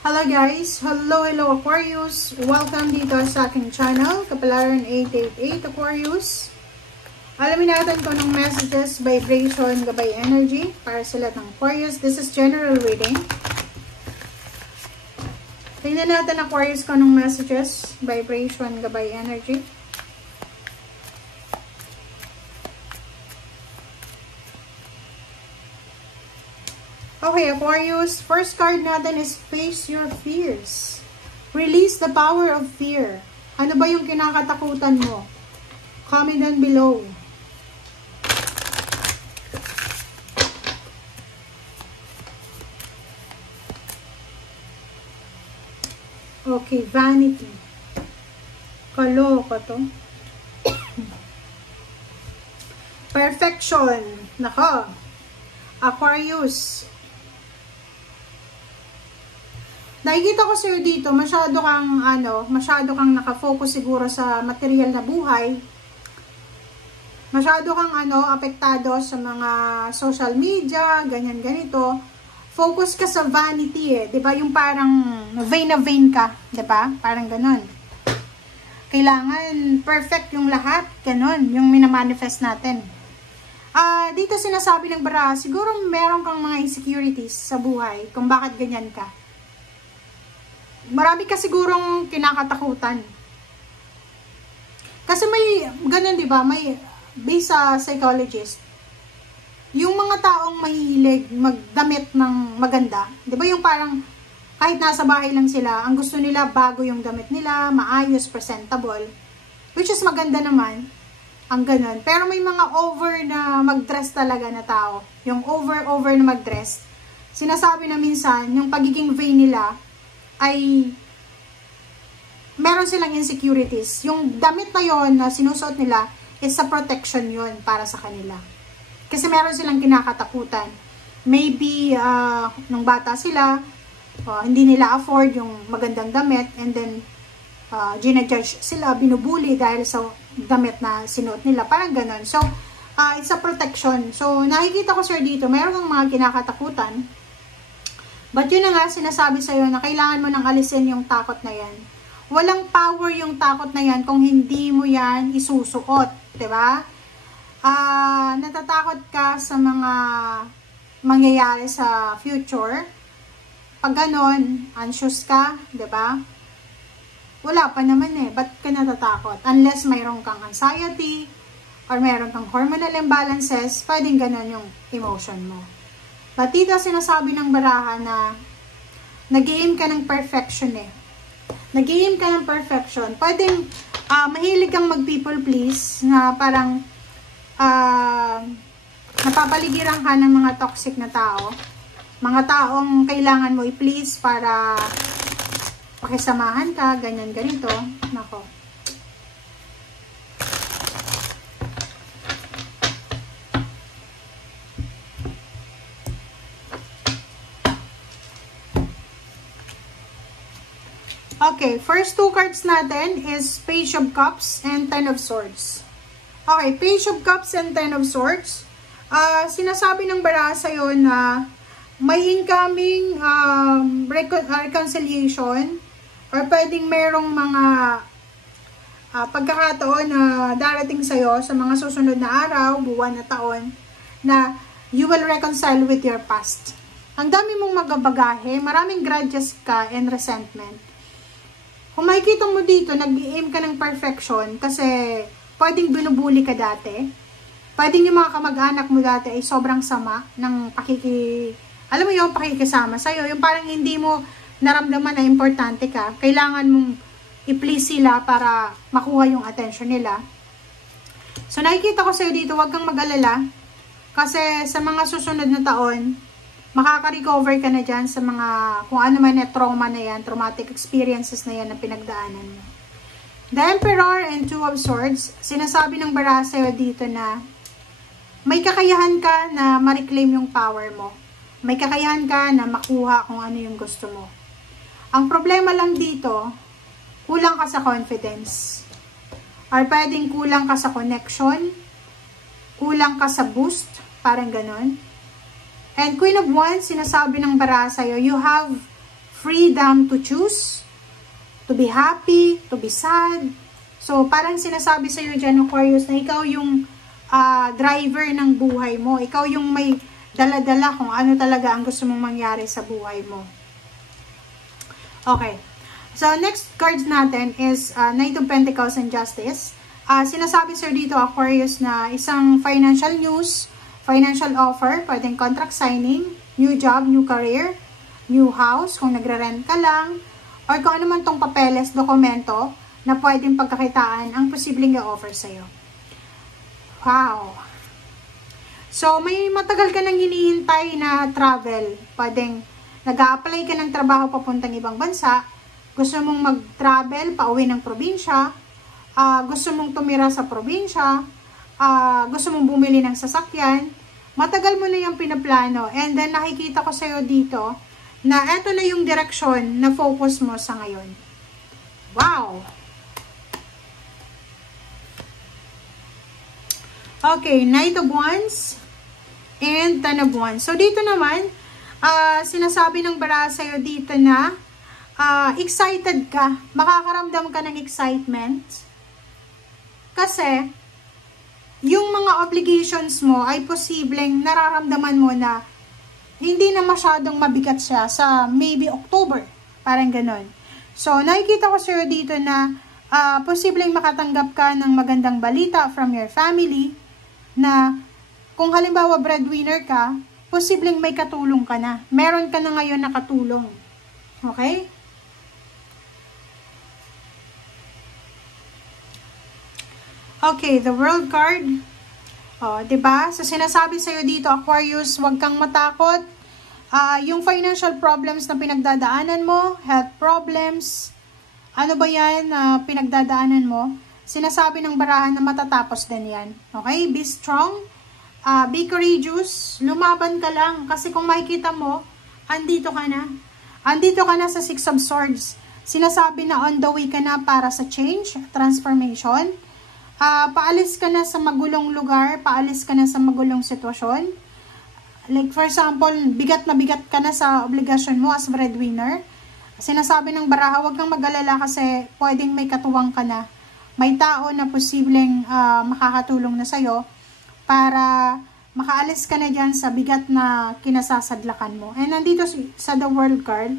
Hello guys! Hello Aquarius! Welcome dito sa aking channel, Kapalaran 888 Aquarius. Alamin natin kung anong messages, vibration, gabay energy para sa lahat ng Aquarius. This is general reading. Tingnan natin Aquarius kung anong messages, vibration, gabay energy. Okay, Aquarius, first card natin is Face Your Fears. Release the power of fear. Ano ba yung kinakatakutan mo? Comment down below. Okay, vanity. Kaloka to. Perfection. Nako. Aquarius. Nakikita ko sa'yo dito, masyado kang nakafocus siguro sa material na buhay. Masyado kang apektado sa mga social media, ganyan ganito. Focus ka sa vanity eh, 'di ba? Yung parang vain na vain ka, 'di ba? Parang ganoon. Kailangan perfect yung lahat, ganoon, yung minamanifest natin. Dito sinasabi ng bara, siguro meron kang mga insecurities sa buhay kung bakit ganyan ka. Marami ka sigurong kinakatakutan. Kasi may, ganun diba, may, based sa psychologist, yung mga taong mahilig magdamit ng maganda, diba yung parang, kahit nasa bahay lang sila, ang gusto nila bago yung damit nila, maayos, presentable, which is maganda naman, ang ganun. Pero may mga over na mag-dress talaga na tao, yung over na mag-dress, sinasabi na minsan, yung pagiging vain nila, ay meron silang insecurities. Yung damit na yon na sinusuot nila is sa protection yon para sa kanila. Kasi meron silang kinakatakutan. Maybe, nung bata sila, hindi nila afford yung magandang damit and then, ginajudge sila, binubuli dahil sa damit na sinuot nila. Parang ganon. So, it's a protection. So, nakikita ko sir dito, meron kang mga kinakatakutan. But yun na nga, sinasabi sa'yo na kailangan mo nang alisin yung takot na yan. Walang power yung takot na yan kung hindi mo yan isusuot. Diba? Natatakot ka sa mga mangyayari sa future. Pag ganon, anxious ka. Diba? Wala pa naman eh. Ba't ka natatakot? Unless mayroon kang anxiety or mayroon kang hormonal imbalances, pwedeng ganon yung emotion mo. But dito sinasabi ng baraha na nag-aim ka ng perfection eh. Nag-aim ka ng perfection. Pwedeng mahilig kang mag-people please na parang napapaligiran ka ng mga toxic na tao. Mga taong kailangan mo i-please para pakisamahan ka, ganyan ganito. Nako. Okay, first two cards natin is Page of Cups and Ten of Swords. Okay, Page of Cups and Ten of Swords. Sinasabi ng bara sa'yo na may incoming reconciliation or pwedeng merong mga pagkakataon na darating sa'yo sa mga susunod na araw, buwan na taon, na you will reconcile with your past. Ang dami mong magabagahe, maraming grudges ka and resentment. Kung makikita mo dito, nag-aim ka ng perfection kasi pwedeng binubuli ka dati. Pwedeng yung mga kamag-anak mo dati ay sobrang sama ng alam mo yung pakikisama sa'yo. Yung parang hindi mo naramdaman na importante ka. Kailangan mong i-please sila para makuha yung attention nila. So nakikita ko sa'yo dito, huwag kang mag-alala. Kasi sa mga susunod na taon, makaka-recover ka na dyan sa mga, kung ano man na trauma na yan, traumatic experiences na yan na pinagdaanan mo. The Emperor and Two of Swords, sinasabi ng bara sa'yo dito na may kakayahan ka na ma-reclaim yung power mo. May kakayahan ka na makuha kung ano yung gusto mo. Ang problema lang dito, kulang ka sa confidence. Or pwedeng kulang ka sa connection, kulang ka sa boost, parang ganon. And Queen of Wands, sinasabi ng bara sa'yo, you have freedom to choose, to be happy, to be sad. So, parang sinasabi sa iyo dyan, Aquarius, na ikaw yung driver ng buhay mo. Ikaw yung may dala-dala kung ano talaga ang gusto mong mangyari sa buhay mo. Okay. So, next cards natin is Knight of Pentacles and Justice. Sinasabi sir dito, Aquarius, na isang financial news, financial offer, pwedeng contract signing, new job, new career, new house, kung nagre-rent ka lang, or kung ano man tong papeles, dokumento, na pwedeng pagkakitaan ang posibleng i-offer sa'yo. Wow! So, may matagal ka nang hinihintay na travel. Pwedeng nag-a-apply ka ng trabaho papuntang ibang bansa, gusto mong mag-travel pauwi ng probinsya, gusto mong tumira sa probinsya, gusto mong bumili ng sasakyan, matagal mo na yung pinaplano, and then nakikita ko sa'yo dito na eto na yung direksyon na focus mo sa ngayon. Wow! Okay, Knight of Wands and Ten of Wands. So, dito naman, sinasabi ng baraha sa'yo dito na excited ka. Makakaramdam ka ng excitement. Kasi, yung mga obligations mo ay posibleng nararamdaman mo na hindi na masyadong mabigat siya sa maybe October. Parang ganon. So, nakikita ko sa'yo dito na posibleng makatanggap ka ng magandang balita from your family na kung halimbawa breadwinner ka, posibleng may katulong ka na. Meron ka na ngayon na katulong. Okay? Okay, the World card. O, diba? So, sinasabi sa'yo dito, Aquarius, huwag kang matakot. Yung financial problems na pinagdadaanan mo, health problems, ano ba yan na pinagdadaanan mo? Sinasabi ng barahan na matatapos din yan. Okay? Be strong. Be courageous. Lumaban ka lang. Kasi kung makikita mo, andito ka na. Andito ka na sa Six of Swords. Sinasabi na on the way ka na para sa change, transformation. Paalis ka na sa magulong lugar. Paalis ka na sa magulong sitwasyon. Like for example, bigat na bigat ka na sa obligasyon mo as breadwinner. Sinasabi ng baraha, huwag kang mag-alala kasi pwedeng may katuwang ka na. May tao na posibleng makakatulong na sa'yo para makaalis ka na dyan sa bigat na kinasasadlakan mo. And nandito sa The World card,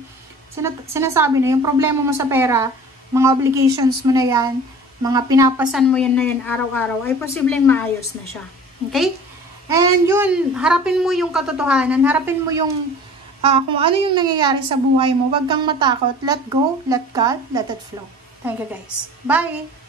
sinasabi na yung problema mo sa pera, mga obligations mo na yan, mga pinapasan mo yan na yan araw-araw, ay posibleng maayos na siya. Okay? And yun, harapin mo yung katotohanan, harapin mo yung kung ano yung nangyayari sa buhay mo. Huwag kang matakot. Let go, let God, let it flow. Thank you guys. Bye!